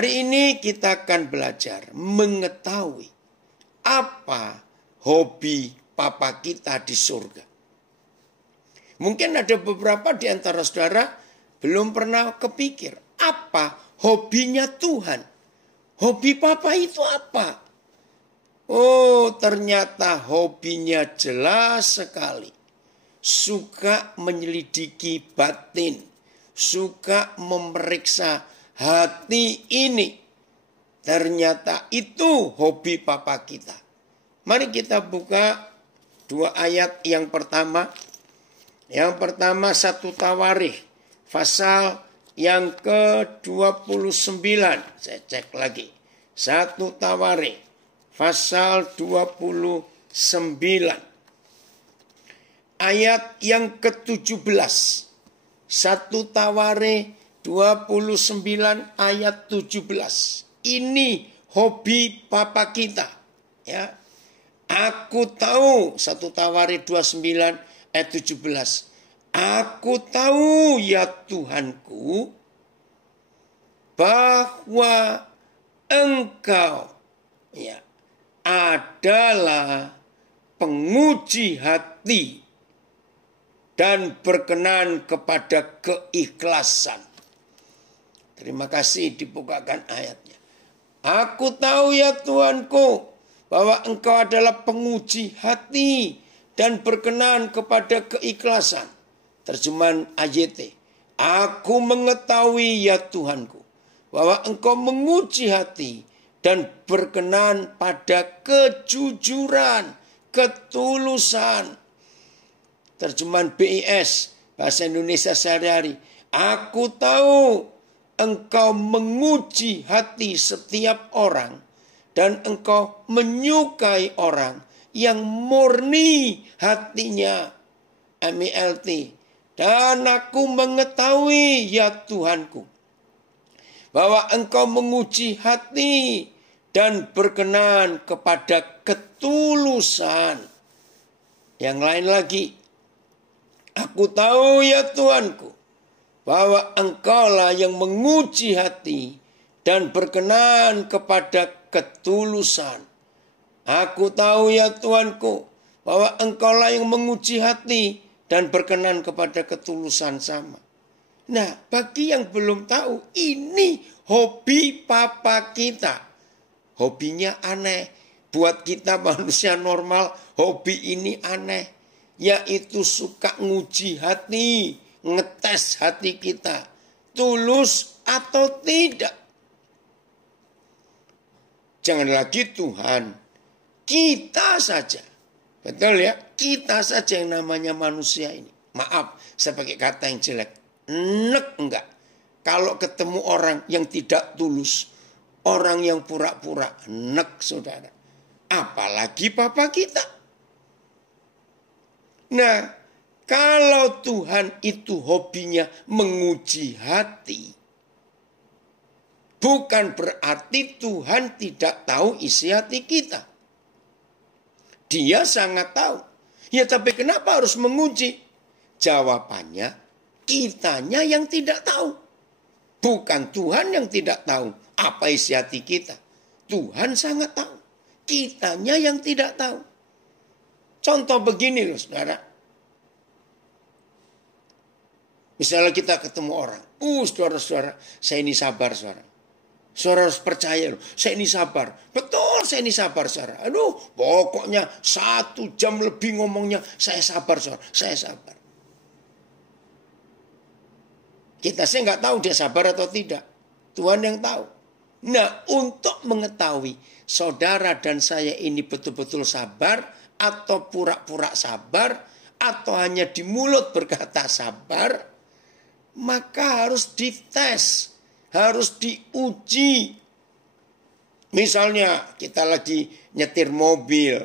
Hari ini kita akan belajar mengetahui apa hobi Papa kita di surga. Mungkin ada beberapa di antara saudara belum pernah kepikir apa hobinya Tuhan. Hobi Papa itu apa? Oh, ternyata hobinya jelas sekali. Suka menyelidiki batin, suka memeriksa hati ini. Ternyata itu hobi Papa kita. Mari kita buka dua ayat yang pertama. Yang pertama 1 Tawarikh pasal yang ke-29. Saya cek lagi. 1 Tawarikh pasal 29. Ayat yang ke-17. 1 Tawarikh 29 ayat 17. Ini hobi Papa kita. Ya. Aku tahu 1 Tawarikh 29 ayat 17. Aku tahu ya Tuhanku bahwa Engkau ya adalah penguji hati dan berkenan kepada keikhlasan. Terima kasih dibukakan ayatnya. Aku tahu ya Tuhanku bahwa Engkau adalah penguji hati dan berkenan kepada keikhlasan. Terjemahan AYT. Aku mengetahui ya Tuhanku bahwa Engkau menguji hati dan berkenan pada kejujuran, ketulusan. Terjemahan BIS, Bahasa Indonesia Sehari-hari. Aku tahu Engkau menguji hati setiap orang dan Engkau menyukai orang yang murni hatinya. MILT. Dan aku mengetahui ya Tuhanku bahwa Engkau menguji hati dan berkenan kepada ketulusan. Yang lain lagi. Aku tahu ya Tuhanku bahwa Engkaulah yang menguji hati dan berkenan kepada ketulusan. Aku tahu ya Tuhanku bahwa Engkaulah yang menguji hati dan berkenan kepada ketulusan sama. Nah, bagi yang belum tahu, ini hobi Papa kita. Hobinya aneh. Buat kita manusia normal, hobi ini aneh. Yaitu suka nguji hati, ngetes hati kita. Tulus atau tidak. Jangan lagi Tuhan. Kita saja. Betul ya? Kita saja yang namanya manusia ini. Maaf, saya pakai kata yang jelek. Nek enggak. Kalau ketemu orang yang tidak tulus. Orang yang pura-pura. Nek saudara. Apalagi Papa kita. Nah, kalau Tuhan itu hobinya menguji hati. Bukan berarti Tuhan tidak tahu isi hati kita. Dia sangat tahu. Ya tapi kenapa harus menguji? Jawabannya, kitanya yang tidak tahu. Bukan Tuhan yang tidak tahu apa isi hati kita. Tuhan sangat tahu. Kitanya yang tidak tahu. Contoh begini loh saudara. Misalnya kita ketemu orang. Saudara-saudara, saya ini sabar saudara. Saudara harus percaya loh, saya ini sabar. Betul saya ini sabar saudara. Aduh, pokoknya 1 jam lebih ngomongnya, saya sabar saudara, saya sabar. Kita sih nggak tahu dia sabar atau tidak. Tuhan yang tahu. Nah, untuk mengetahui saudara dan saya ini betul-betul sabar atau pura-pura sabar atau hanya di mulut berkata sabar, maka harus dites. Harus diuji. Misalnya kita lagi nyetir mobil.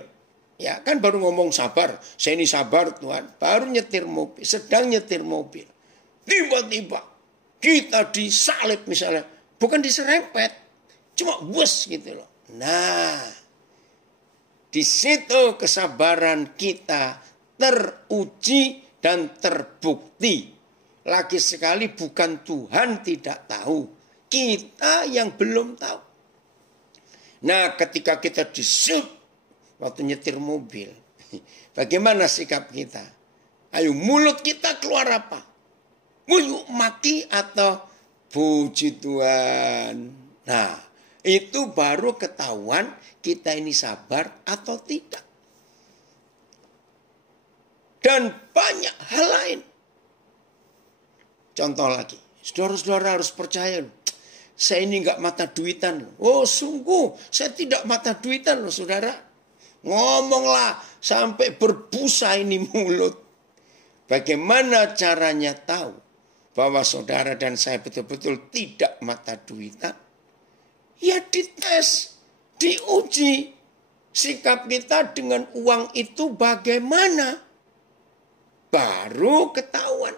Ya kan baru ngomong sabar. Saya ini sabar Tuhan. Baru nyetir mobil. Sedang nyetir mobil. Tiba-tiba kita disalib misalnya. Bukan diserempet. Cuma bus gitu loh. Nah. Di situ kesabaran kita teruji dan terbukti. Lagi sekali bukan Tuhan tidak tahu. kita yang belum tahu. Nah, ketika kita disut waktu nyetir mobil, bagaimana sikap kita? Ayo, mulut kita keluar apa? Yuk maki atau puji Tuhan. Nah, itu baru ketahuan kita ini sabar atau tidak. Dan banyak hal lain. Contoh lagi, saudara-saudara harus percaya loh. Saya ini enggak mata duitan. Oh sungguh, saya tidak mata duitan loh saudara. Ngomonglah sampai berbusa ini mulut. Bagaimana caranya tahu bahwa saudara dan saya betul-betul tidak mata duitan? Ya dites, diuji. Sikap kita dengan uang itu bagaimana? Baru ketahuan.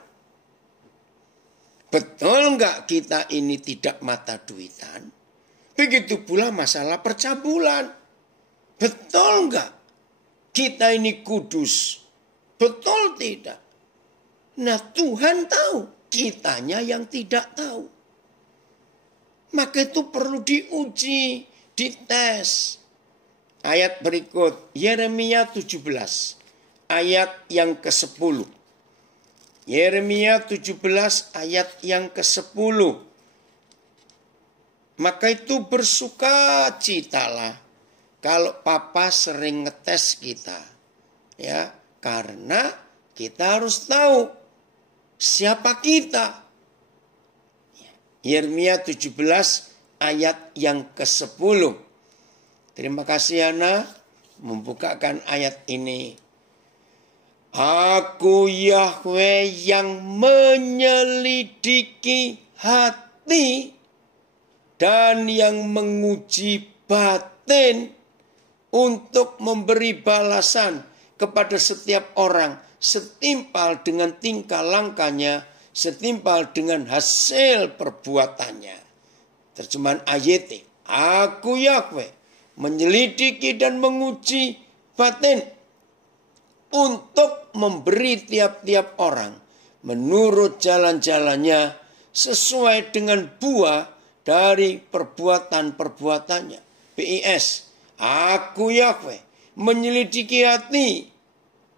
Betul enggak kita ini tidak mata duitan? Begitu pula masalah percabulan. Betul enggak kita ini kudus? Betul tidak? Nah Tuhan tahu, kitanya yang tidak tahu. Maka itu perlu diuji, dites. Ayat berikut, Yeremia 17, ayat yang ke-10. Yeremia 17 ayat yang ke-10. Maka itu bersukacitalah kalau Papa sering ngetes kita. Ya, karena kita harus tahu siapa kita. Yeremia 17 ayat yang ke-10. Terima kasih Ana membukakan ayat ini. Aku Yahweh yang menyelidiki hati dan yang menguji batin untuk memberi balasan kepada setiap orang setimpal dengan tingkah langkahnya, setimpal dengan hasil perbuatannya. Terjemahan AYT. Aku Yahweh menyelidiki dan menguji batin untuk memberi tiap-tiap orang menurut jalan-jalannya sesuai dengan buah dari perbuatan-perbuatannya. BIS. Aku Yahweh menyelidiki hati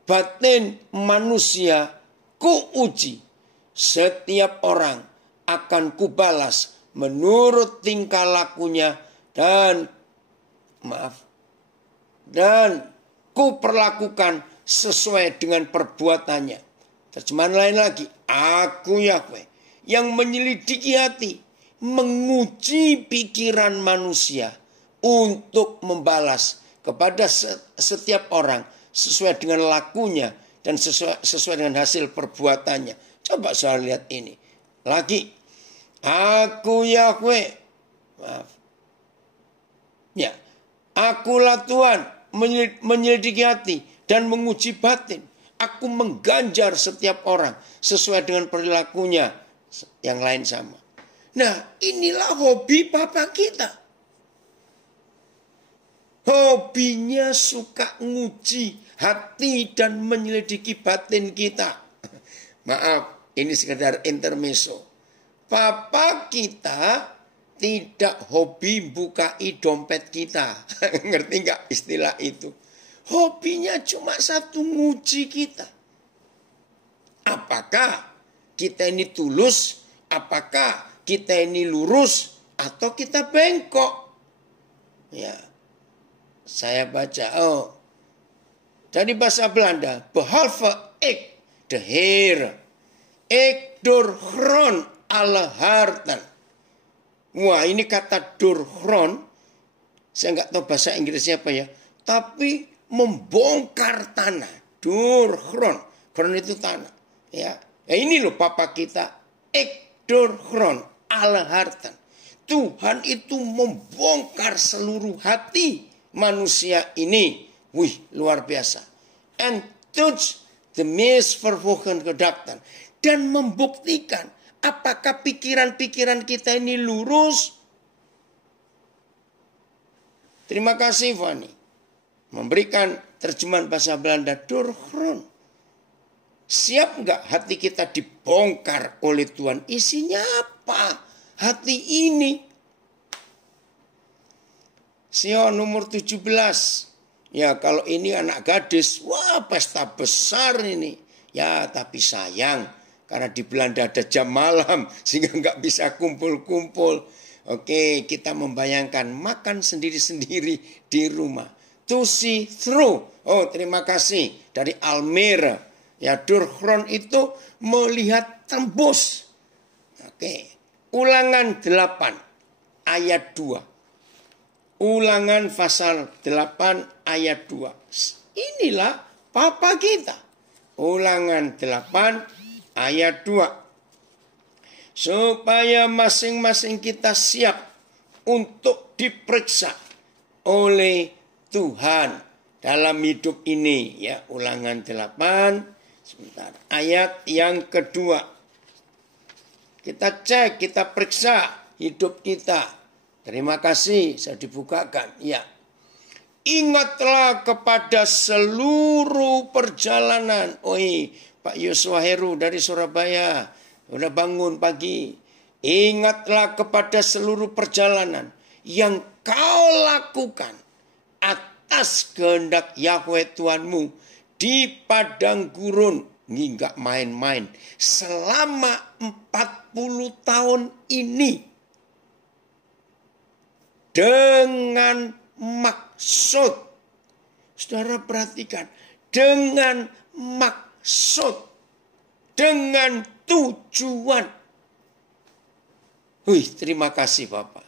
batin manusia, kuuji. Setiap orang akan kubalas menurut tingkah lakunya dan kuperlakukan sesuai dengan perbuatannya. Terjemahan lain lagi. Aku Yahweh yang menyelidiki hati, menguji pikiran manusia untuk membalas kepada setiap orang sesuai dengan lakunya dan sesuai dengan hasil perbuatannya. Coba saya lihat ini. Lagi. Aku Yahweh. Maaf. Ya. Akulah Tuhan menyelidiki hati dan menguji batin. Aku mengganjar setiap orang sesuai dengan perilakunya. Yang lain sama. Nah, inilah hobi Bapak kita. Hobinya suka nguji hati dan menyelidiki batin kita. Maaf, ini sekedar intermezzo. Papa kita tidak hobi bukai dompet kita. Ngerti nggak istilah itu? Hobinya cuma satu, nguji kita. Apakah kita ini tulus? Apakah kita ini lurus? Atau kita bengkok? Ya, saya baca. Dari bahasa Belanda. Behalve ik de Heer. Ik doorgrond alle harten. Wah, ini kata doorgrond. Saya nggak tahu bahasa Inggrisnya apa ya. Tapi membongkar tanah. Doorgrond. Grond itu tanah. Ya. Nah, ini loh Papa kita. Ik doorgrond alle harten. Tuhan itu membongkar seluruh hati manusia ini. Wih, luar biasa. And touch the meest verwogen gedachten. Dan membuktikan apakah pikiran-pikiran kita ini lurus. Terima kasih Fani. Memberikan terjemahan bahasa Belanda doorgrond. Siap enggak hati kita dibongkar oleh Tuhan? Isinya apa? hati ini. Sio nomor 17. Ya kalau ini anak gadis, wah pesta besar ini. Ya tapi sayang, karena di Belanda ada jam malam, sehingga nggak bisa kumpul-kumpul. Oke, kita membayangkan makan sendiri-sendiri di rumah. To see through. Oh, terima kasih. Dari Almere. Ya, Durchron itu melihat tembus. Oke. Ulangan 8 ayat 2. Ulangan pasal 8 ayat 2. Inilah Papa kita. Ulangan 8 ayat 2. Supaya masing-masing kita siap untuk diperiksa oleh Tuhan dalam hidup ini. Ya, Ulangan 8, sebentar. Ayat yang kedua. Kita cek, kita periksa hidup kita. Terima kasih, saya dibukakan. Ya. Ingatlah kepada seluruh perjalanan. Oi, Pak Yosua Heru dari Surabaya. Udah bangun pagi. Ingatlah kepada seluruh perjalanan yang kau lakukan atas kehendak Yahweh Tuhanmu di padang gurun. Ini enggak main-main. Selama 40 tahun ini. Dengan maksud. Saudara perhatikan. Dengan maksud. Dengan tujuan. Terima kasih Bapak.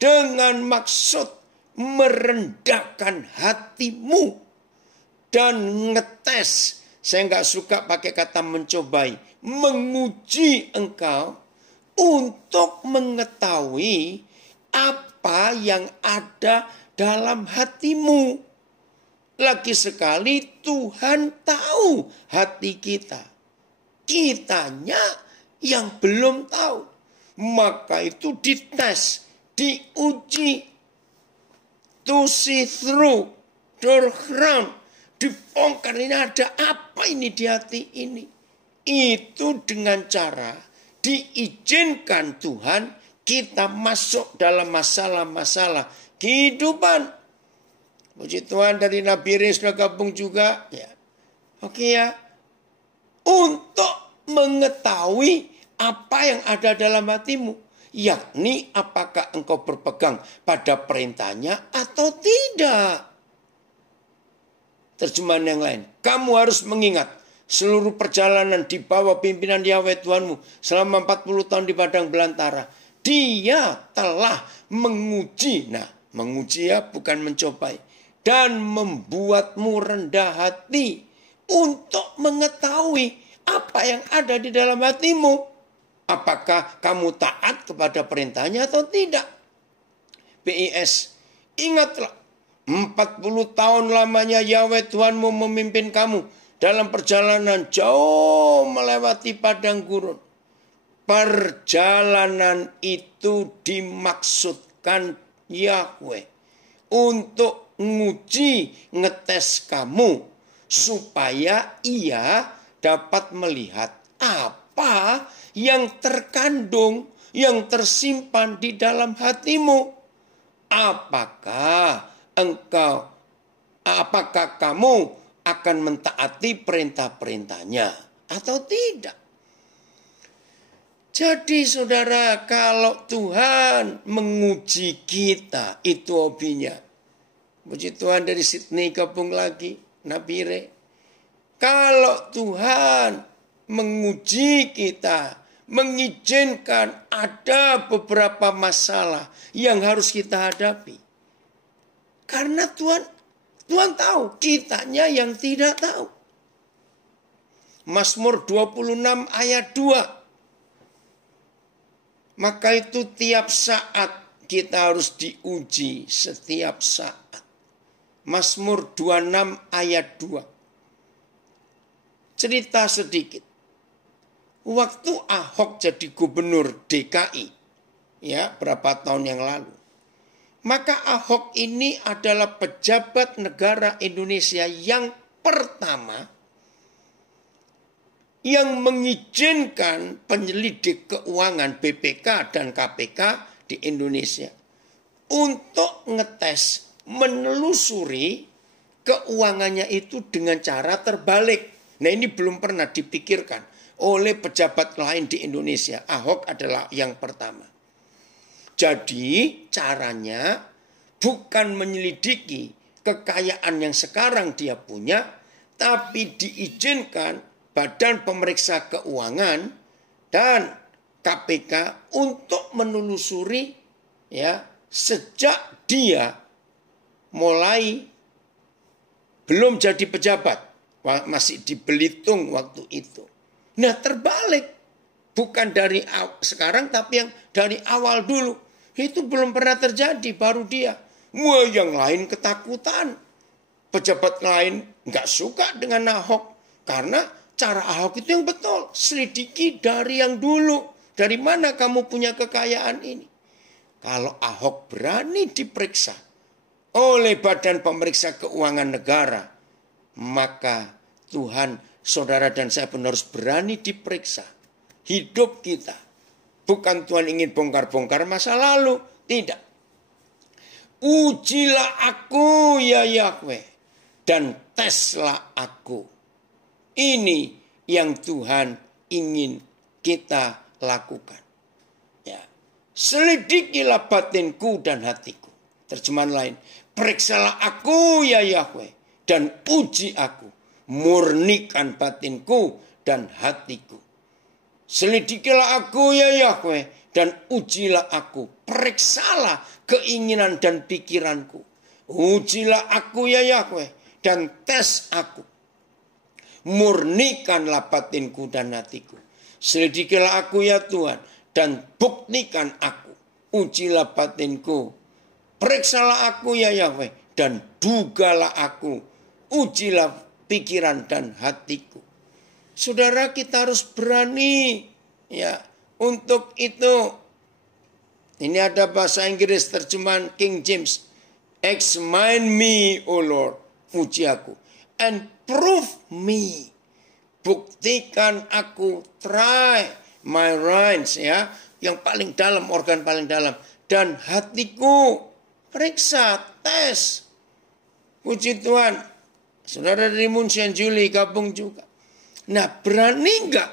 Dengan maksud merendahkan hatimu. Dan ngetes. Saya nggak suka pakai kata mencobai. Menguji engkau. Untuk mengetahui apa yang ada dalam hatimu. Lagi sekali Tuhan tahu hati kita. Kitanya yang belum tahu. Maka itu dites, diuji. To see through, Durchron, dibongkar ini ada apa ini di hati ini. Itu dengan cara diizinkan Tuhan kita masuk dalam masalah-masalah kehidupan. Puji Tuhan dari Nabi Re sudah gabung juga. Ya. Oke ya. Untuk mengetahui apa yang ada dalam hatimu. Yakni apakah engkau berpegang pada perintahnya atau tidak. Terjemahan yang lain. Kamu harus mengingat seluruh perjalanan di bawah pimpinan Yahweh Tuhanmu selama 40 tahun di padang belantara. Dia telah menguji. Nah, menguji ya bukan mencobai. Dan membuatmu rendah hati untuk mengetahui apa yang ada di dalam hatimu. Apakah kamu taat kepada perintahnya atau tidak? PIS, ingatlah 40 tahun lamanya Yahweh Tuhanmu memimpin kamu dalam perjalanan jauh melewati padang gurun. Perjalanan itu dimaksudkan Yahweh untuk nguji, ngetes kamu supaya ia dapat melihat apa yang terkandung, yang tersimpan di dalam hatimu. Apakah kamu akan mentaati perintah-perintahnya atau tidak? Jadi saudara, kalau Tuhan menguji kita, itu hobinya. Puji Tuhan dari Sydney gabung lagi, Nabire. Kalau Tuhan menguji kita, mengizinkan ada beberapa masalah yang harus kita hadapi. Karena Tuhan tahu, kitanya yang tidak tahu. Mazmur 26 ayat 2. Maka itu tiap saat kita harus diuji, setiap saat. Mazmur 26 ayat 2. Cerita sedikit. Waktu Ahok jadi gubernur DKI, ya berapa tahun yang lalu. Maka Ahok ini adalah pejabat negara Indonesia yang pertama yang mengizinkan penyelidik keuangan BPK dan KPK di Indonesia untuk ngetes, menelusuri keuangannya itu dengan cara terbalik. Nah, ini belum pernah dipikirkan oleh pejabat lain di Indonesia. Ahok adalah yang pertama. Jadi caranya bukan menyelidiki kekayaan yang sekarang dia punya, tapi diizinkan Badan Pemeriksa Keuangan dan KPK untuk menelusuri ya sejak dia mulai belum jadi pejabat, masih di Belitung waktu itu. Nah, terbalik, bukan dari sekarang tapi yang dari awal dulu. Itu belum pernah terjadi, baru dia. Wah, yang lain ketakutan. Pejabat lain nggak suka dengan Ahok karena cara Ahok itu yang betul. Selidiki dari yang dulu. Dari mana kamu punya kekayaan ini? Kalau Ahok berani diperiksa oleh Badan Pemeriksa Keuangan Negara, maka Tuhan, saudara dan saya pun harus berani diperiksa hidup kita. Bukan Tuhan ingin bongkar-bongkar masa lalu. Tidak. Ujilah aku ya Yahweh dan teslah aku. Ini yang Tuhan ingin kita lakukan. Ya. Selidikilah batinku dan hatiku. Terjemahan lain. Periksalah aku ya Yahweh dan uji aku. Murnikan batinku dan hatiku. Selidikilah aku ya Yahweh dan ujilah aku. Periksalah keinginan dan pikiranku. Ujilah aku ya Yahweh dan tes aku. Murnikanlah batinku dan hatiku. Selidikilah aku ya Tuhan dan buktikan aku. Ujilah batinku. Periksalah aku ya Yahweh dan dugalah aku. Ujilah pikiran dan hatiku. Saudara, kita harus berani ya untuk itu. Ini ada bahasa Inggris terjemahan King James. Examine me, O Lord, puji aku, and prove me. Buktikan aku, try my reins ya, yang paling dalam, organ paling dalam, dan hatiku. Periksa, tes. Puji Tuhan. Saudara dari Munsian Juli gabung juga. Nah, berani enggak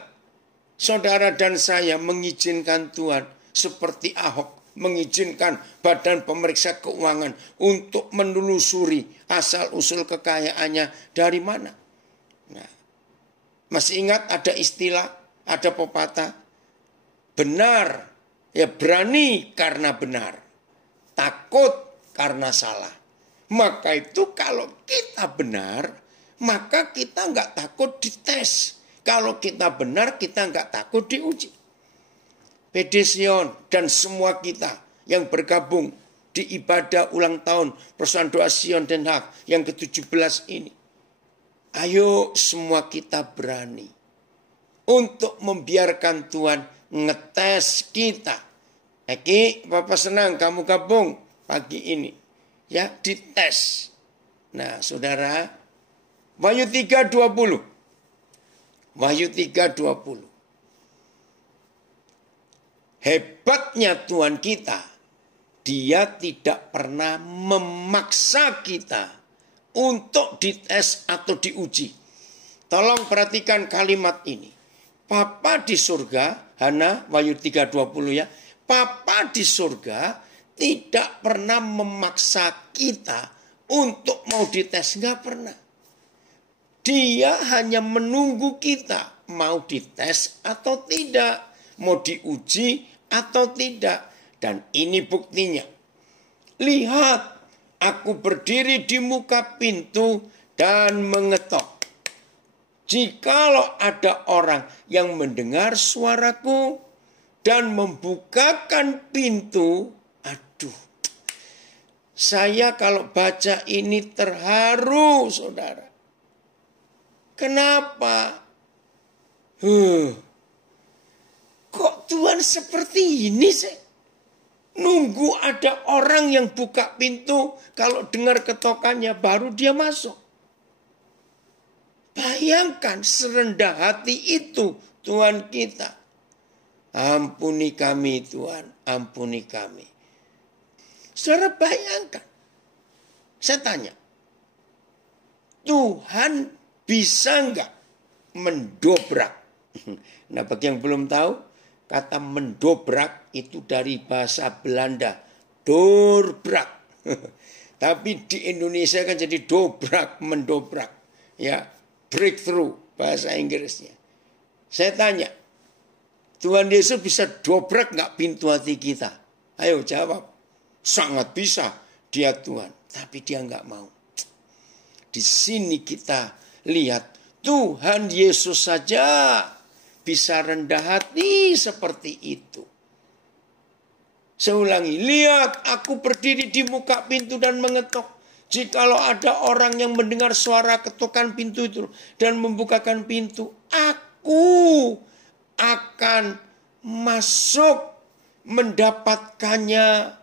saudara dan saya mengizinkan Tuhan seperti Ahok mengizinkan Badan Pemeriksa Keuangan untuk menelusuri asal-usul kekayaannya dari mana? Nah, masih ingat ada istilah, ada pepatah, benar, ya berani karena benar, takut karena salah. Maka itu kalau kita benar, maka kita nggak takut dites. Kalau kita benar, kita nggak takut diuji. PD Sion dan semua kita yang bergabung di ibadah ulang tahun Persaudaraan Doa Sion Den Haag yang ke-17 ini. Ayo semua kita berani untuk membiarkan Tuhan ngetes kita. Eki, Bapak senang kamu gabung pagi ini. Ya, dites. Nah, saudara, Wahyu 3:20. Wahyu 3:20. Hebatnya Tuhan kita, Dia tidak pernah memaksa kita untuk dites atau diuji. Tolong perhatikan kalimat ini. Papa di surga, Hana, Wahyu 3:20 ya. Papa di surga tidak pernah memaksa kita untuk mau dites, nggak pernah. Dia hanya menunggu kita mau dites atau tidak, mau diuji atau tidak. Dan ini buktinya. Lihat, aku berdiri di muka pintu dan mengetok. Jikalau ada orang yang mendengar suaraku dan membukakan pintu, aduh, saya kalau baca ini terharu, saudara. Kenapa? Kok Tuhan seperti ini sih? Nunggu ada orang yang buka pintu, kalau dengar ketokannya baru dia masuk. Bayangkan serendah hati itu Tuhan kita. Ampuni kami Tuhan, ampuni kami. Saudara bayangkan. Saya tanya. Tuhan bisa enggak mendobrak? Nah bagi yang belum tahu, kata mendobrak itu dari bahasa Belanda. Doorbrak. Tapi di Indonesia kan jadi dobrak, mendobrak. Ya, breakthrough bahasa Inggrisnya. Saya tanya, Tuhan Yesus bisa dobrak nggak pintu hati kita? Ayo jawab. Sangat bisa, dia Tuhan. Tapi dia nggak mau. Di sini kita lihat Tuhan Yesus saja bisa rendah hati seperti itu. Saya ulangi, lihat aku berdiri di muka pintu dan mengetok. Jikalau ada orang yang mendengar suara ketukan pintu itu dan membukakan pintu, aku akan masuk mendapatkannya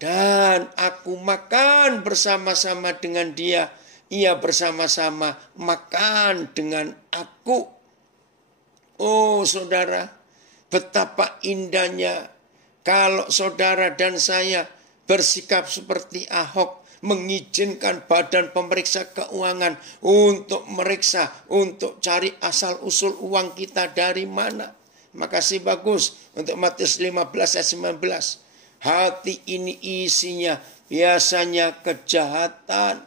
dan aku makan bersama-sama dengan dia. Ia bersama-sama makan dengan aku. Oh saudara, betapa indahnya kalau saudara dan saya bersikap seperti Ahok, mengizinkan badan pemeriksa keuangan untuk meriksa, untuk cari asal-usul uang kita dari mana. Makasih bagus untuk Matius 15 ayat 19. Hati ini isinya biasanya kejahatan.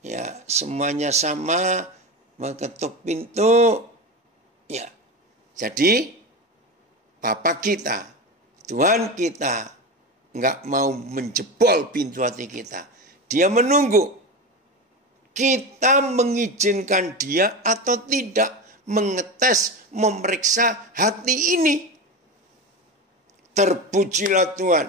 Ya, semuanya sama, mengetuk pintu. Ya, jadi Bapa kita, Tuhan kita nggak mau menjebol pintu hati kita. Dia menunggu kita mengizinkan dia atau tidak mengetes, memeriksa hati ini. Terpujilah Tuhan.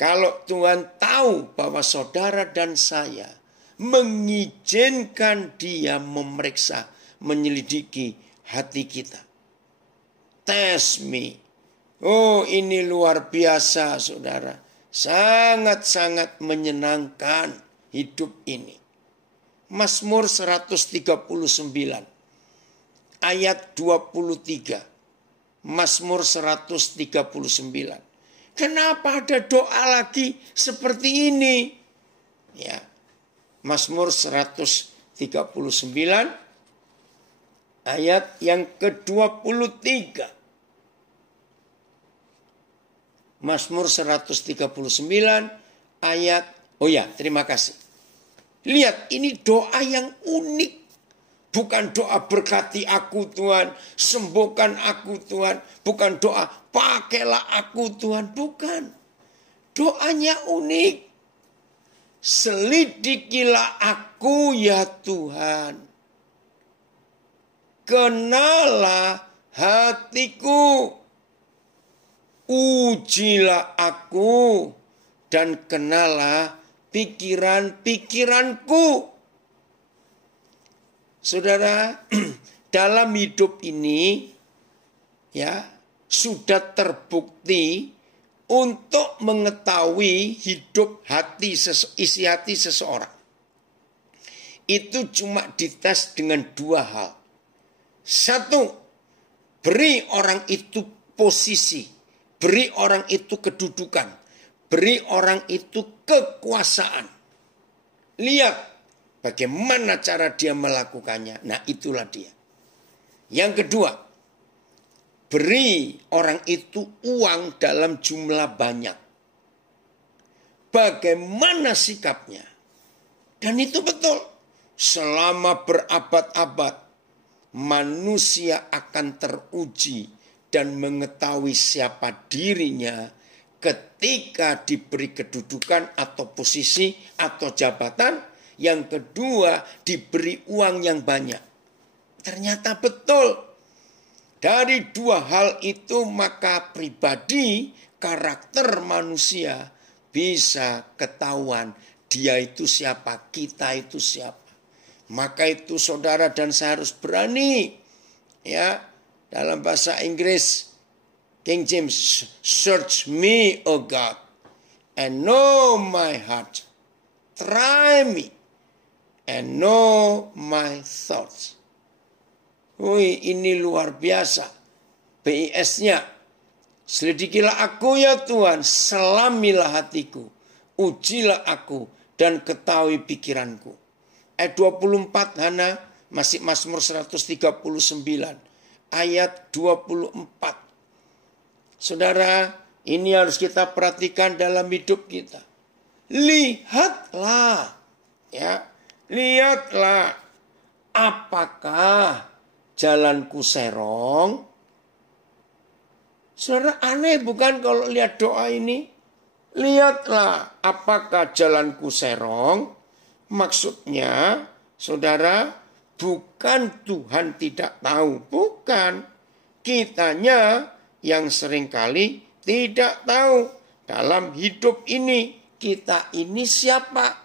Kalau Tuhan tahu bahwa saudara dan saya mengizinkan dia memeriksa, menyelidiki hati kita. Test me. Oh ini luar biasa saudara. Sangat-sangat menyenangkan hidup ini. Mazmur 139 ayat 23. Mazmur 139. Kenapa ada doa lagi seperti ini? Ya. Mazmur 139 ayat yang ke-23. Mazmur 139 ayat, oh ya terima kasih. Lihat ini doa yang unik. Bukan doa berkati aku Tuhan, sembuhkan aku Tuhan. Bukan doa pakailah aku Tuhan, bukan. Doanya unik. Selidikilah aku ya Tuhan. Kenalah hatiku. Ujilah aku dan kenalah pikiran-pikiranku. Saudara, dalam hidup ini ya sudah terbukti untuk mengetahui hidup hati isi hati seseorang. Itu cuma dites dengan dua hal. Satu, beri orang itu posisi, beri orang itu kedudukan, beri orang itu kekuasaan. Lihat bagaimana cara dia melakukannya. Nah itulah dia. Yang kedua, beri orang itu uang dalam jumlah banyak. Bagaimana sikapnya? Dan itu betul. Selama berabad-abad, manusia akan teruji dan mengetahui siapa dirinya ketika diberi kedudukan atau posisi atau jabatan. Yang kedua, diberi uang yang banyak. Ternyata betul. Dari dua hal itu maka pribadi, karakter manusia bisa ketahuan. Dia itu siapa, kita itu siapa. Maka itu saudara dan saya harus berani. Ya, dalam bahasa Inggris, King James, search me, O God, and know my heart. Try me, and know my thoughts. Wih, ini luar biasa. BIS-nya. Selidikilah aku ya Tuhan, selamilah hatiku. Ujilah aku dan ketahui pikiranku. Ayat 24 Hana, masih Mazmur 139. Ayat 24. Saudara, ini harus kita perhatikan dalam hidup kita. Lihatlah, ya, lihatlah, apakah jalanku serong? Saudara, aneh bukan kalau lihat doa ini? Lihatlah, apakah jalanku serong? Maksudnya, saudara, bukan Tuhan tidak tahu, bukan. Kitanya yang seringkali tidak tahu dalam hidup ini. Kita ini siapa?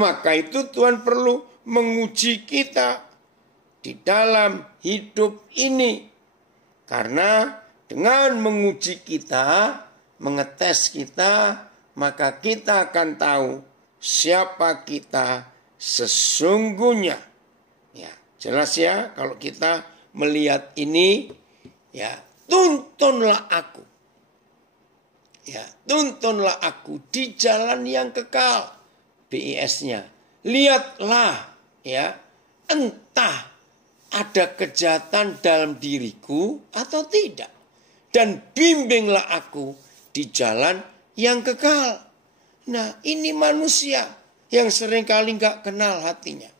Maka itu Tuhan perlu menguji kita di dalam hidup ini. Karena dengan menguji kita, mengetes kita, maka kita akan tahu siapa kita sesungguhnya. Ya, jelas ya kalau kita melihat ini, ya, tuntunlah aku. Ya, tuntunlah aku di jalan yang kekal. BIS-nya. Lihatlah, ya, entah ada kejahatan dalam diriku atau tidak. Dan bimbinglah aku di jalan yang kekal. Nah, ini manusia yang seringkali nggak kenal hatinya.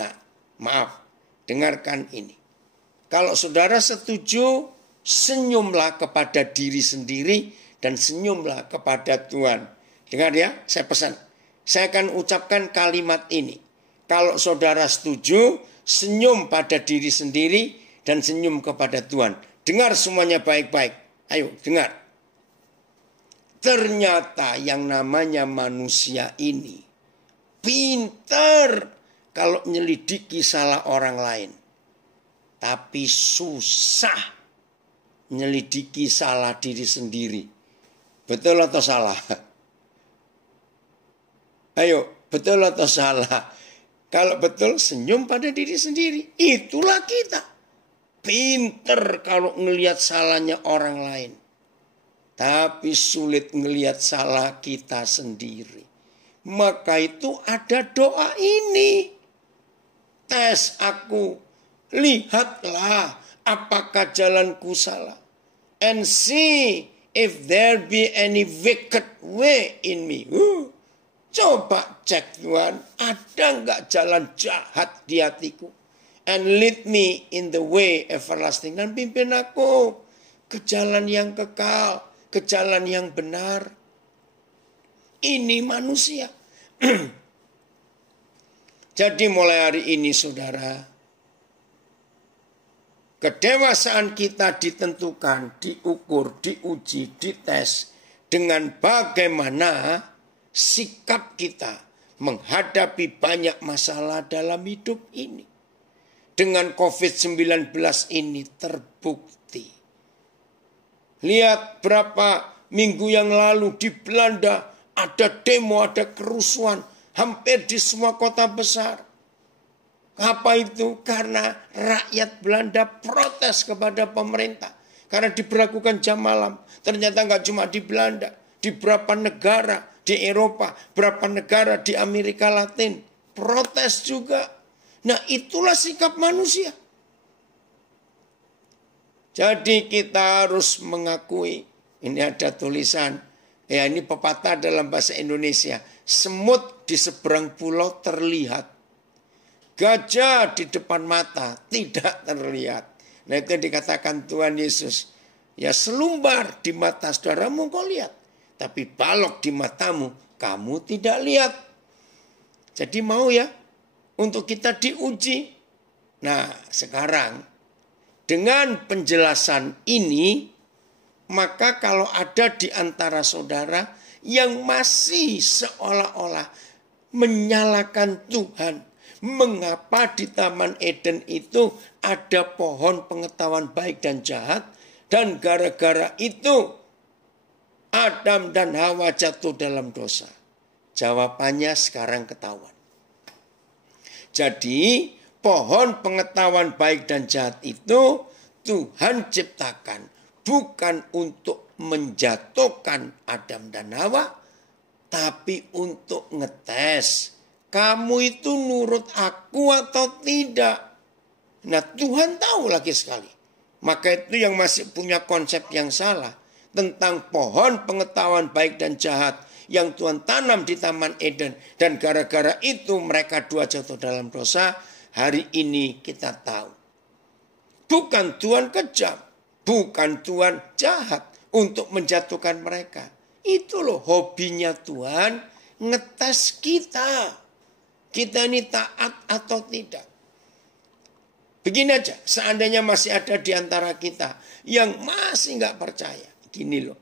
Nah, maaf, dengarkan ini. Kalau saudara setuju, senyumlah kepada diri sendiri dan senyumlah kepada Tuhan. Dengar ya, saya pesan. Saya akan ucapkan kalimat ini. Kalau saudara setuju, senyum pada diri sendiri dan senyum kepada Tuhan. Dengar semuanya baik-baik. Ayo, dengar. Ternyata yang namanya manusia ini pintar kalau menyelidiki salah orang lain. Tapi susah menyelidiki salah diri sendiri. Betul atau salah? Ayo, betul atau salah? Kalau betul, senyum pada diri sendiri. Itulah kita. Pinter kalau ngelihat salahnya orang lain. Tapi sulit ngelihat salah kita sendiri. Maka itu ada doa ini. Tes aku. Lihatlah apakah jalanku salah. And see if there be any wicked way in me. Coba cek Tuhan, ada enggak jalan jahat di hatiku? And lead me in the way everlasting. Dan pimpin aku ke jalan yang kekal, ke jalan yang benar. Ini manusia. Jadi mulai hari ini saudara, kedewasaan kita ditentukan, diukur, diuji, dites dengan bagaimana sikap kita menghadapi banyak masalah dalam hidup ini. Dengan COVID-19 ini terbukti. Lihat berapa minggu yang lalu di Belanda ada demo, ada kerusuhan hampir di semua kota besar. Apa itu? Karena rakyat Belanda protes kepada pemerintah. Karena diberlakukan jam malam. Ternyata nggak cuma di Belanda. Di beberapa negara di Eropa. Beberapa negara di Amerika Latin. Protes juga. Nah, itulah sikap manusia. Jadi kita harus mengakui. Ini ada tulisan. Ya, ini pepatah dalam bahasa Indonesia. Semut di seberang pulau terlihat. Gajah di depan mata tidak terlihat. Nah, itu dikatakan Tuhan Yesus. Ya, selumbar di mata saudaramu kau lihat. Tapi balok di matamu kamu tidak lihat. Jadi mau ya untuk kita diuji. Nah, sekarang dengan penjelasan ini, maka kalau ada di antara saudara yang masih seolah-olah menyalahkan Tuhan, mengapa di Taman Eden itu ada pohon pengetahuan baik dan jahat, dan gara-gara itu Adam dan Hawa jatuh dalam dosa? Jawabannya sekarang ketahuan. Jadi pohon pengetahuan baik dan jahat itu Tuhan ciptakan bukan untuk menjatuhkan Adam dan Hawa, tapi untuk ngetes. Kamu itu nurut aku atau tidak? Nah, Tuhan tahu lagi sekali. Maka itu yang masih punya konsep yang salah tentang pohon pengetahuan baik dan jahat yang Tuhan tanam di Taman Eden. Dan gara-gara itu mereka dua jatuh dalam dosa. Hari ini kita tahu. Bukan Tuhan kejam. Bukan Tuhan jahat untuk menjatuhkan mereka. Itu loh hobinya Tuhan ngetes kita. Kita ini taat atau tidak. Begini aja, seandainya masih ada di antara kita yang masih nggak percaya. Gini loh.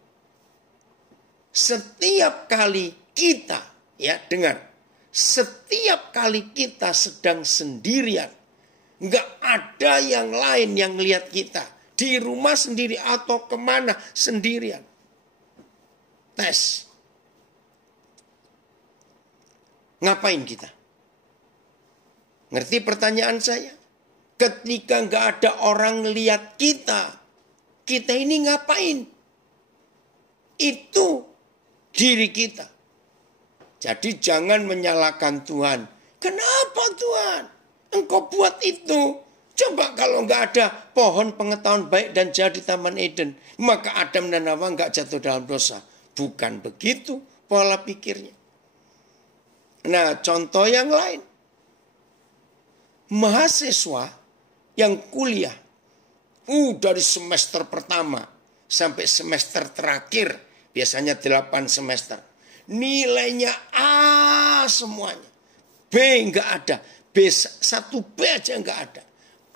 Setiap kali kita, ya dengar. Setiap kali kita sedang sendirian. Nggak ada yang lain yang lihat kita. Di rumah sendiri atau kemana sendirian. Tes. Ngapain kita? Ngerti pertanyaan saya? Ketika nggak ada orang lihat kita, kita ini ngapain? Itu diri kita. Jadi jangan menyalahkan Tuhan. Kenapa Tuhan? Engkau buat itu. Coba kalau nggak ada pohon pengetahuan baik dan jahat di Taman Eden, maka Adam dan Hawa nggak jatuh dalam dosa. Bukan begitu pola pikirnya. Nah, contoh yang lain. Mahasiswa yang kuliah dari semester pertama sampai semester terakhir, biasanya 8 semester, nilainya A semuanya, B enggak ada, B1B aja enggak ada,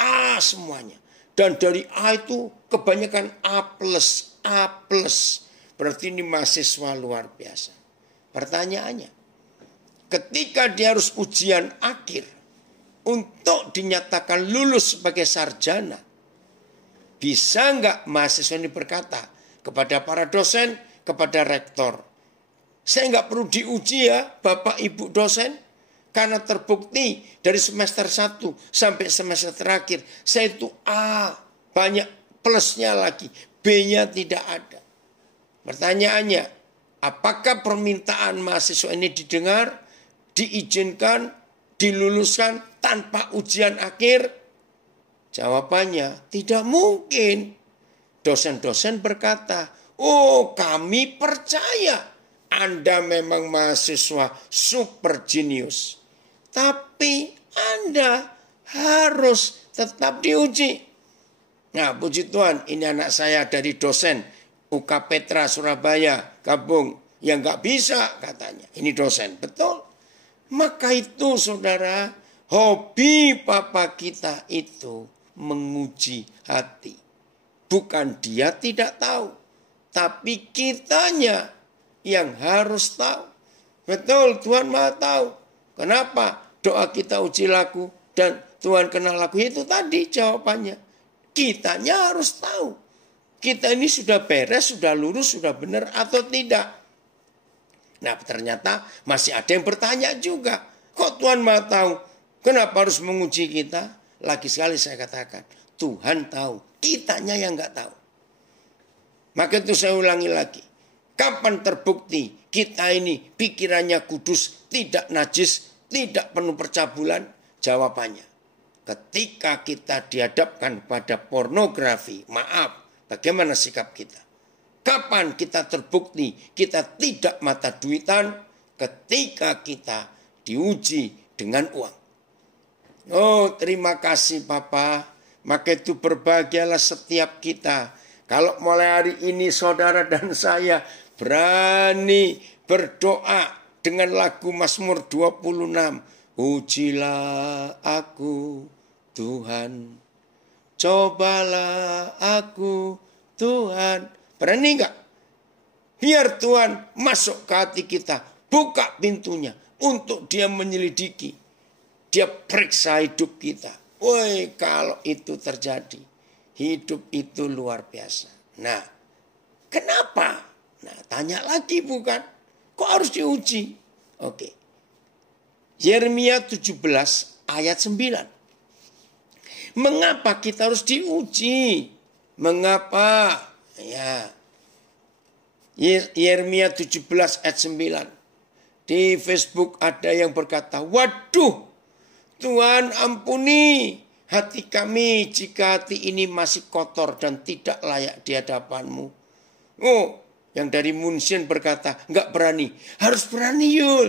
A semuanya. Dan dari A itu kebanyakan A+, berarti ini mahasiswa luar biasa. Pertanyaannya, ketika dia harus ujian akhir untuk dinyatakan lulus sebagai sarjana, bisa enggak mahasiswa ini berkata kepada para dosen, kepada rektor, saya enggak perlu diuji ya Bapak Ibu dosen, karena terbukti dari semester 1 sampai semester terakhir, saya itu A, banyak plusnya lagi, B-nya tidak ada. Pertanyaannya, apakah permintaan mahasiswa ini didengar, diizinkan, diluluskan tanpa ujian akhir? Jawabannya tidak mungkin. Dosen-dosen berkata, oh kami percaya Anda memang mahasiswa super jenius. Tapi Anda harus tetap diuji. Nah puji Tuhan, ini anak saya dari dosen UK Petra Surabaya gabung. Yang gak bisa katanya, ini dosen, betul. Maka itu saudara, hobi Papa kita itu menguji hati. Bukan dia tidak tahu, tapi kitanya yang harus tahu. Betul, Tuhan Maha tahu. Kenapa doa kita uji laku dan Tuhan kenal laku? Itu tadi jawabannya. Kitanya harus tahu. Kita ini sudah beres, sudah lurus, sudah benar atau tidak. Nah ternyata masih ada yang bertanya juga. Kok Tuhan Maha tahu? Kenapa harus menguji kita? Lagi sekali saya katakan, Tuhan tahu. Kitanya yang nggak tahu. Maka itu saya ulangi lagi. Kapan terbukti kita ini pikirannya kudus, tidak najis, tidak penuh percabulan? Jawabannya, ketika kita dihadapkan pada pornografi, maaf, bagaimana sikap kita? Kapan kita terbukti kita tidak mata duitan? Ketika kita diuji dengan uang. Oh terima kasih Papa. Maka itu berbahagialah setiap kita. Kalau mulai hari ini saudara dan saya berani berdoa dengan lagu Mazmur 26. Ujilah aku Tuhan. Cobalah aku Tuhan. Berani enggak? Biar Tuhan masuk ke hati kita. Buka pintunya untuk dia menyelidiki. Dia periksa hidup kita. Woi, kalau itu terjadi, hidup itu luar biasa. Nah, kenapa? Nah, tanya lagi bukan? Kok harus diuji? Oke. Yeremia 17 ayat 9. Mengapa kita harus diuji? Mengapa? Ya. Yeremia 17 ayat 9. Di Facebook ada yang berkata, waduh, Tuhan ampuni hati kami jika hati ini masih kotor dan tidak layak di hadapan-Mu. Oh, yang dari Munsin berkata, enggak berani. Harus berani, Yul.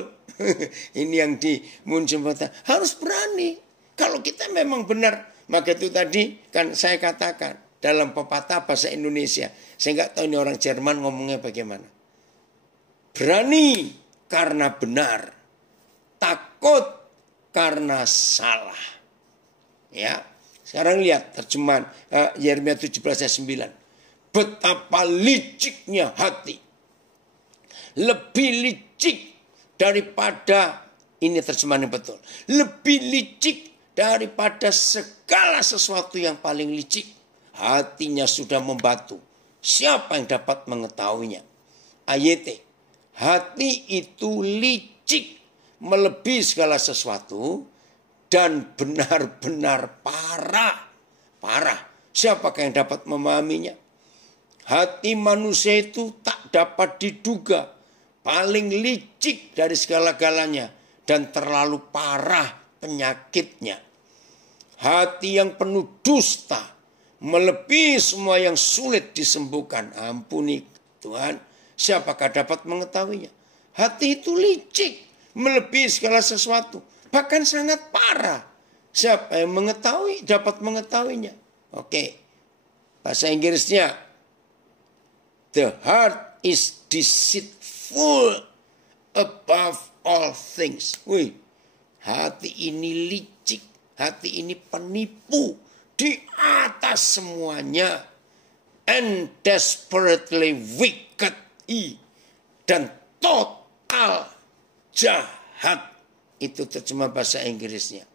Ini yang di Munsin berkata, harus berani. Kalau kita memang benar. Maka itu tadi kan saya katakan dalam pepatah bahasa Indonesia. Saya enggak tahu ini orang Jerman ngomongnya bagaimana. Berani karena benar. Takut karena salah. Ya, sekarang lihat terjemahan Yeremia 17 ayat 9. Betapa liciknya hati. Lebih licik daripada, ini terjemahan yang betul. Lebih licik daripada segala sesuatu yang paling licik. Hatinya sudah membatu. Siapa yang dapat mengetahuinya? Ayat, hati itu licik melebihi segala sesuatu dan benar-benar parah. Parah. Siapakah yang dapat memahaminya? Hati manusia itu tak dapat diduga, paling licik dari segala-galanya dan terlalu parah penyakitnya. Hati yang penuh dusta, melebihi semua yang sulit disembuhkan. Ampuni Tuhan, siapakah dapat mengetahuinya? Hati itu licik, melebihi segala sesuatu, bahkan sangat parah. Siapa yang mengetahui, dapat mengetahuinya? Oke, bahasa Inggrisnya, the heart is deceitful above all things. Wih, hati ini licik, hati ini penipu di atas semuanya. And desperately wicked. Dan total jahat. Itu terjemah bahasa Inggrisnya.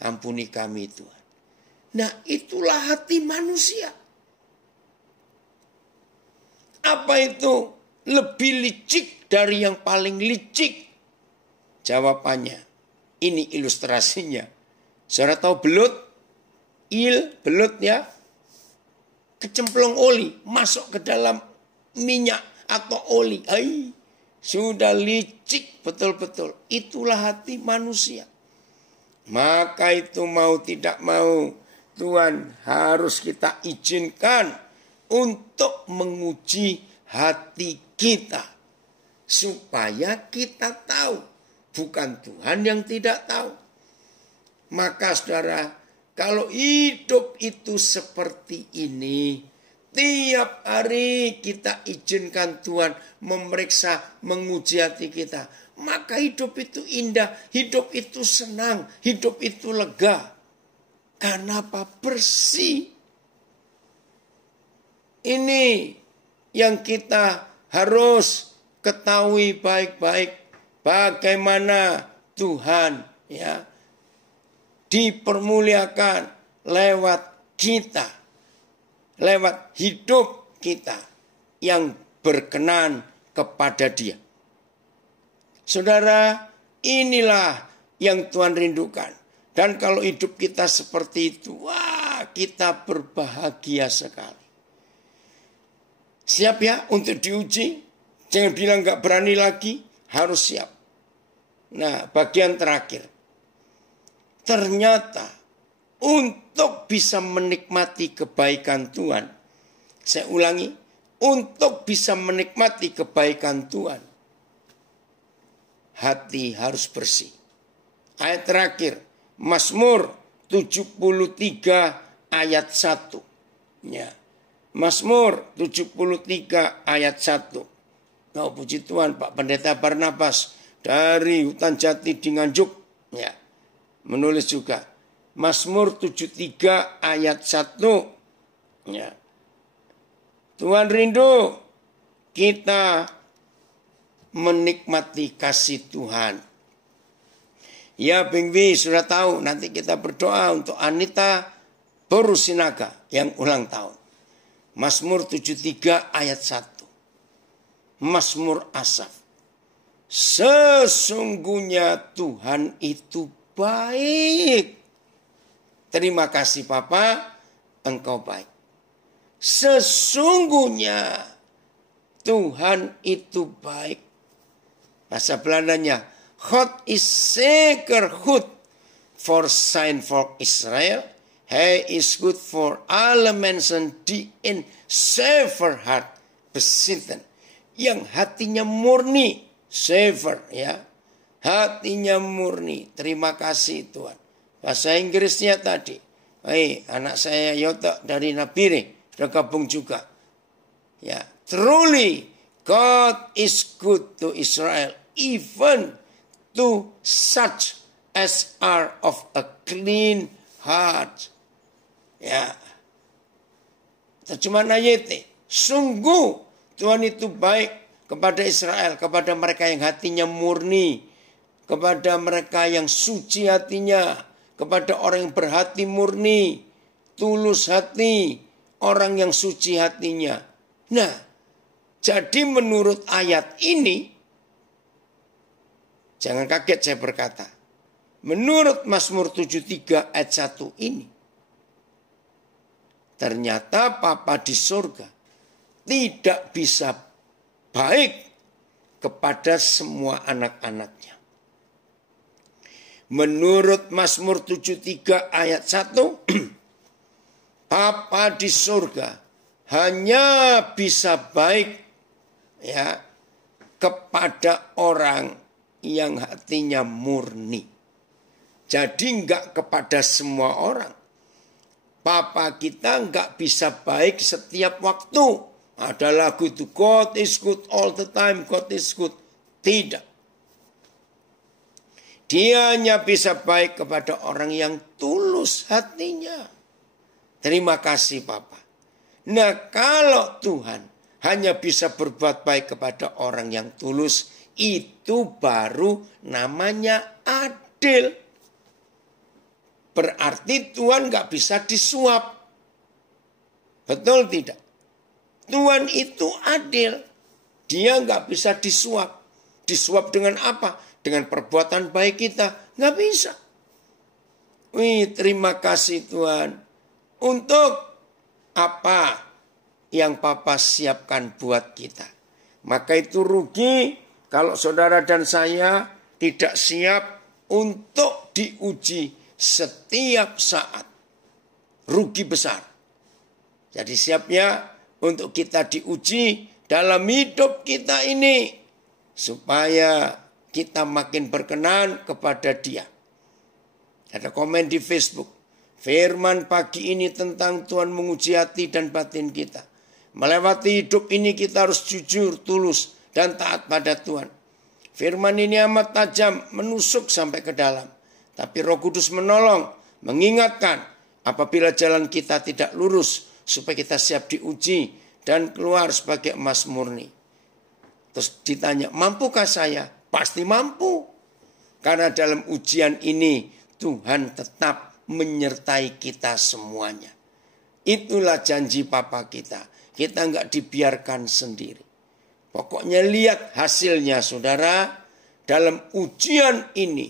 Ampuni kami Tuhan. Nah, itulah hati manusia. Apa itu? Lebih licik dari yang paling licik. Jawabannya, ini ilustrasinya. Saudara tahu belut? Belut ya. Kecemplung oli, masuk ke dalam minyak atau oli. Sudah licik betul-betul. Itulah hati manusia. Maka itu mau tidak mau, Tuhan harus kita izinkan untuk menguji hati kita. Supaya kita tahu. Bukan Tuhan yang tidak tahu. Maka saudara, kalau hidup itu seperti ini, tiap hari kita izinkan Tuhan memeriksa, menguji hati kita. Maka hidup itu indah, hidup itu senang, hidup itu lega. Karena apa? Bersih. Ini yang kita harus ketahui baik-baik. Bagaimana Tuhan ya dipermuliakan lewat kita. Lewat hidup kita yang berkenan kepada Dia. Saudara, inilah yang Tuhan rindukan. Dan kalau hidup kita seperti itu, wah, kita berbahagia sekali. Siap ya untuk diuji? Jangan bilang gak berani lagi, harus siap. Nah, bagian terakhir. Ternyata untuk bisa menikmati kebaikan Tuhan. Saya ulangi, untuk bisa menikmati kebaikan Tuhan, hati harus bersih. Ayat terakhir, Mazmur 73 ayat 1. Ya. Mazmur 73 ayat 1. Oh, puji Tuhan, Pak Pendeta Barnabas dari Hutan Jati di Nganjuk ya, menulis juga. Mazmur 73 ayat 1. Ya. Tuhan rindu kita menikmati kasih Tuhan. Ya, Bing Wi sudah tahu, nanti kita berdoa untuk Anita Borusinaga yang ulang tahun. Mazmur 73 ayat 1. Mazmur Asaf. Sesungguhnya Tuhan itu baik. Terima kasih Bapa, Engkau baik. Sesungguhnya Tuhan itu baik. Bahasa Belandanya, God is zeker goed voor zijn volk Israël. Hij is goed voor alle mensen die in zuiver hart bezitten. Yang hatinya murni, zuiver ya. Hatinya murni. Terima kasih Tuhan. Bahasa Inggrisnya tadi. Anak saya Yoto dari Nabire sudah gabung juga. Ya, truly God is good to Israel, even to such as are of a clean heart. Ya, terjemahan ayatnya, sungguh Tuhan itu baik kepada Israel, kepada mereka yang hatinya murni, kepada mereka yang suci hatinya, kepada orang yang berhati murni, tulus hati, orang yang suci hatinya. Nah, jadi menurut ayat ini, jangan kaget saya berkata, menurut Mazmur 73 ayat 1 ini, ternyata Papa di surga tidak bisa baik kepada semua anak-anaknya. Menurut Mazmur 73 ayat 1, Papa di surga hanya bisa baik ya kepada orang yang hatinya murni. Jadi enggak kepada semua orang. Papa kita enggak bisa baik setiap waktu. Ada lagu itu, God is good all the time, God is good. Tidak. Dia hanya bisa baik kepada orang yang tulus hatinya. Terima kasih Papa. Nah, kalau Tuhan hanya bisa berbuat baik kepada orang yang tulus, itu baru namanya adil. Berarti Tuhan gak bisa disuap. Betul tidak? Tuhan itu adil. Dia gak bisa disuap. Disuap dengan apa? Dengan perbuatan baik kita. Gak bisa. Terima kasih Tuhan. Untuk apa yang Papa siapkan buat kita. Maka itu rugi kalau saudara dan saya tidak siap untuk diuji setiap saat. Rugi besar. Jadi siapnya untuk kita diuji dalam hidup kita ini. Supaya kita makin berkenan kepada Dia. Ada komen di Facebook. Firman pagi ini tentang Tuhan menguji hati dan batin kita. Melewati hidup ini kita harus jujur, tulus, dan taat pada Tuhan. Firman ini amat tajam, menusuk sampai ke dalam. Tapi Roh Kudus menolong, mengingatkan apabila jalan kita tidak lurus, supaya kita siap diuji dan keluar sebagai emas murni. Terus ditanya, mampukah saya? Pasti mampu. Karena dalam ujian ini Tuhan tetap menyertai kita semuanya. Itulah janji Papa kita. Kita enggak dibiarkan sendiri. Pokoknya lihat hasilnya saudara. Dalam ujian ini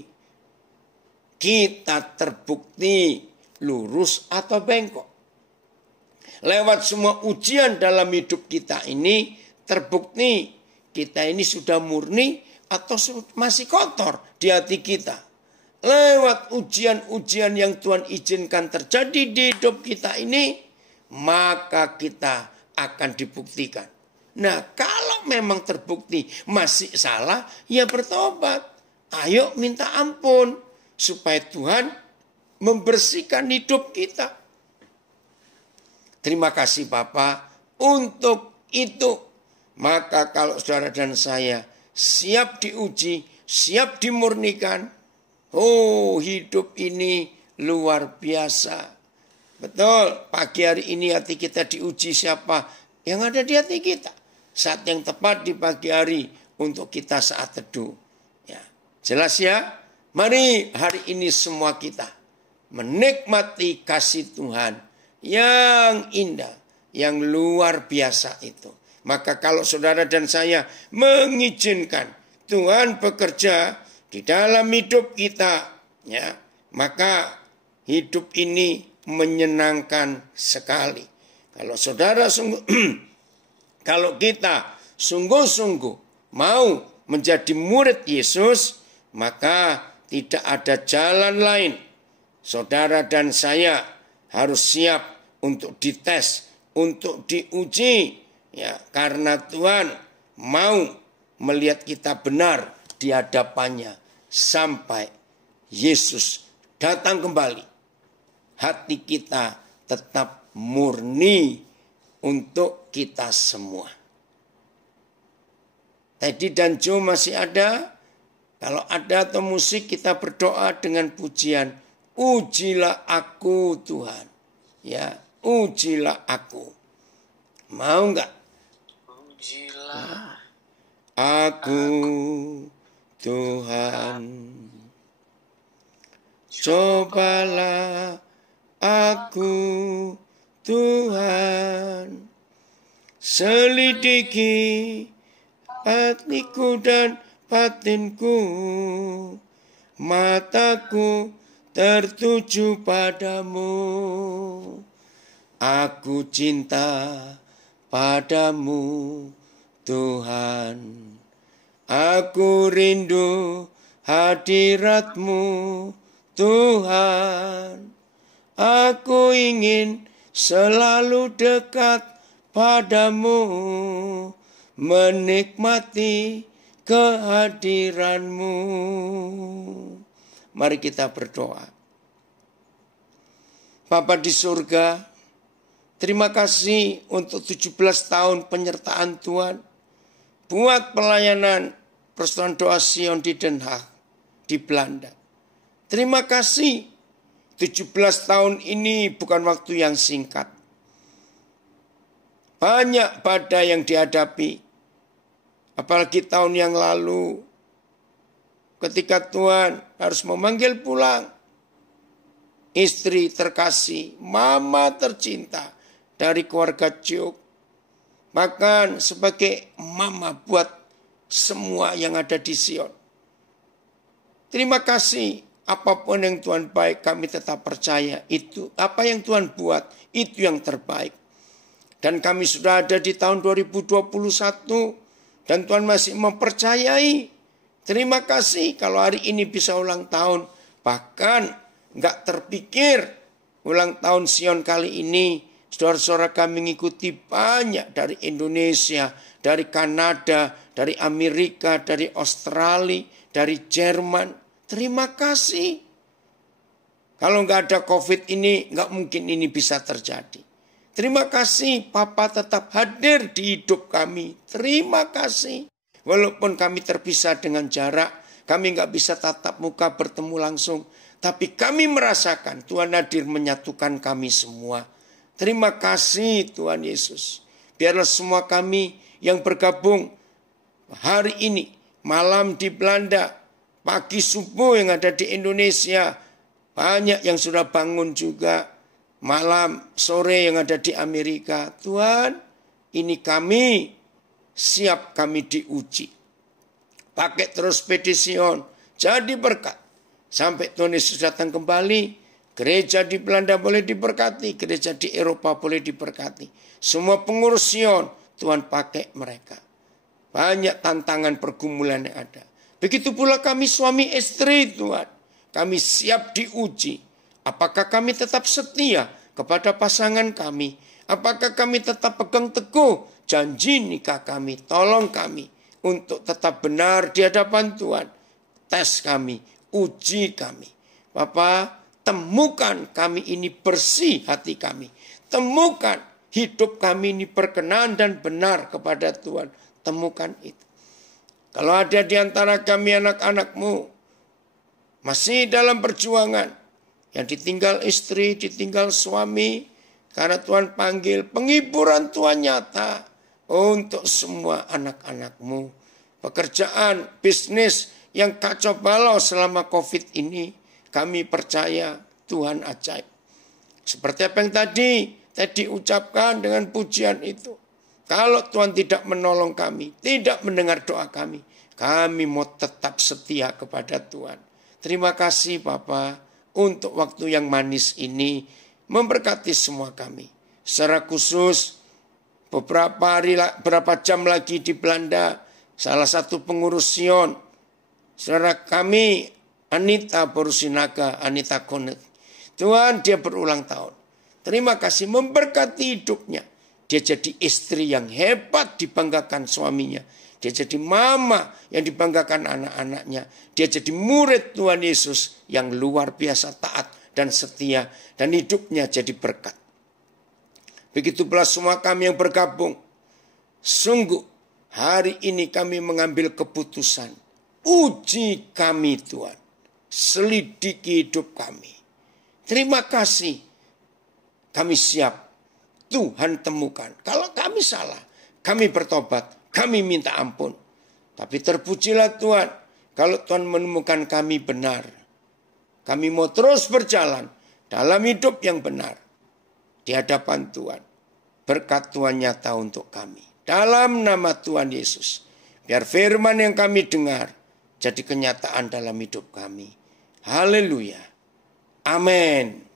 kita terbukti lurus atau bengkok. Lewat semua ujian dalam hidup kita ini terbukti kita ini sudah murni atau masih kotor di hati kita. Lewat ujian-ujian yang Tuhan izinkan terjadi di hidup kita ini, maka kita akan dibuktikan. Nah, kalau memang terbukti masih salah, ya bertobat. Ayo minta ampun supaya Tuhan membersihkan hidup kita. Terima kasih Bapak untuk itu. Maka kalau saudara dan saya siap diuji, siap dimurnikan, oh hidup ini luar biasa. Betul, pagi hari ini hati kita diuji siapa? Yang ada di hati kita. Saat yang tepat di pagi hari untuk kita saat teduh. Ya, jelas ya? Mari hari ini semua kita menikmati kasih Tuhan yang indah, yang luar biasa itu. Maka kalau saudara dan saya mengizinkan Tuhan bekerja di dalam hidup kita, ya, maka hidup ini menyenangkan sekali. Kalau saudara kalau kita sungguh-sungguh mau menjadi murid Yesus, maka tidak ada jalan lain. Saudara dan saya harus siap untuk dites, untuk diuji, ya, karena Tuhan mau melihat kita benar di hadapannya sampai Yesus datang kembali. Hati kita tetap murni untuk kita semua. Teddy dan Joe masih ada? Kalau ada atau musik, kita berdoa dengan pujian. Ujilah aku Tuhan. Ya, ujilah aku. Mau enggak? Ujilah aku Tuhan. Cobalah aku Tuhan. Selidiki hatiku dan batinku, mataku tertuju padamu. Aku cinta padamu Tuhan. Aku rindu hadirat-Mu Tuhan. Aku ingin selalu dekat padamu, menikmati kehadiran-Mu. Mari kita berdoa. Bapa di surga, terima kasih untuk 17 tahun penyertaan Tuhan buat pelayanan Persekutuan Doa Sion di Den Haag, di Belanda. Terima kasih, 17 tahun ini bukan waktu yang singkat. Banyak badai yang dihadapi. Apalagi tahun yang lalu, ketika Tuhan harus memanggil pulang istri terkasih, mama tercinta dari keluarga Juk. Bahkan sebagai mama buat semua yang ada di Sion. Terima kasih, apapun yang Tuhan baik, kami tetap percaya itu. Apa yang Tuhan buat, itu yang terbaik. Dan kami sudah ada di tahun 2021. Dan Tuhan masih mempercayai. Terima kasih kalau hari ini bisa ulang tahun. Bahkan gak terpikir ulang tahun Sion kali ini. Saudara-saudara kami mengikuti banyak dari Indonesia, dari Kanada, dari Amerika, dari Australia, dari Jerman. Terima kasih. Kalau gak ada COVID ini, gak mungkin ini bisa terjadi. Terima kasih, Papa tetap hadir di hidup kami. Terima kasih. Walaupun kami terpisah dengan jarak, kami gak bisa tatap muka bertemu langsung. Tapi kami merasakan Tuhan hadir menyatukan kami semua. Terima kasih Tuhan Yesus. Biarlah semua kami yang bergabung hari ini, malam di Belanda, pagi subuh yang ada di Indonesia, banyak yang sudah bangun juga. Malam, sore yang ada di Amerika. Tuhan, ini kami siap, kami diuji. Pakai terus Sion, jadi berkat. Sampai Tuhan Yesus datang kembali, gereja di Belanda boleh diberkati, gereja di Eropa boleh diberkati. Semua pengurus Sion, Tuhan pakai mereka. Banyak tantangan pergumulan yang ada. Begitu pula kami suami istri Tuhan. Kami siap diuji. Apakah kami tetap setia kepada pasangan kami? Apakah kami tetap pegang teguh janji nikah kami? Tolong kami untuk tetap benar di hadapan Tuhan. Tes kami, uji kami. Bapak, temukan kami ini bersih hati kami. Temukan hidup kami ini berkenan dan benar kepada Tuhan. Temukan itu. Kalau ada di antara kami anak-anakmu masih dalam perjuangan, yang ditinggal istri, ditinggal suami, karena Tuhan panggil, penghiburan Tuhan nyata untuk semua anak-anakmu. Pekerjaan, bisnis yang kacau balau selama COVID ini, kami percaya Tuhan ajaib. Seperti apa yang tadi ucapkan dengan pujian itu. Kalau Tuhan tidak menolong kami, tidak mendengar doa kami mau tetap setia kepada Tuhan. Terima kasih Bapa untuk waktu yang manis ini memberkati semua kami. Secara khusus beberapa jam lagi di Belanda, salah satu pengurus Sion, saudara kami Anita Borusinaga, Anita Konet. Tuhan, dia berulang tahun. Terima kasih, memberkati hidupnya. Dia jadi istri yang hebat, dibanggakan suaminya. Dia jadi mama yang dibanggakan anak-anaknya. Dia jadi murid Tuhan Yesus yang luar biasa taat dan setia. Dan hidupnya jadi berkat. Begitu pula semua kami yang bergabung. Sungguh hari ini kami mengambil keputusan. Uji kami Tuhan. Selidiki hidup kami. Terima kasih. Kami siap. Tuhan temukan. Kalau kami salah, kami bertobat, kami minta ampun. Tapi terpujilah Tuhan, kalau Tuhan menemukan kami benar. Kami mau terus berjalan dalam hidup yang benar. Di hadapan Tuhan. Berkat Tuhan nyata untuk kami. Dalam nama Tuhan Yesus. Biar firman yang kami dengar jadi kenyataan dalam hidup kami. Haleluya. Amin.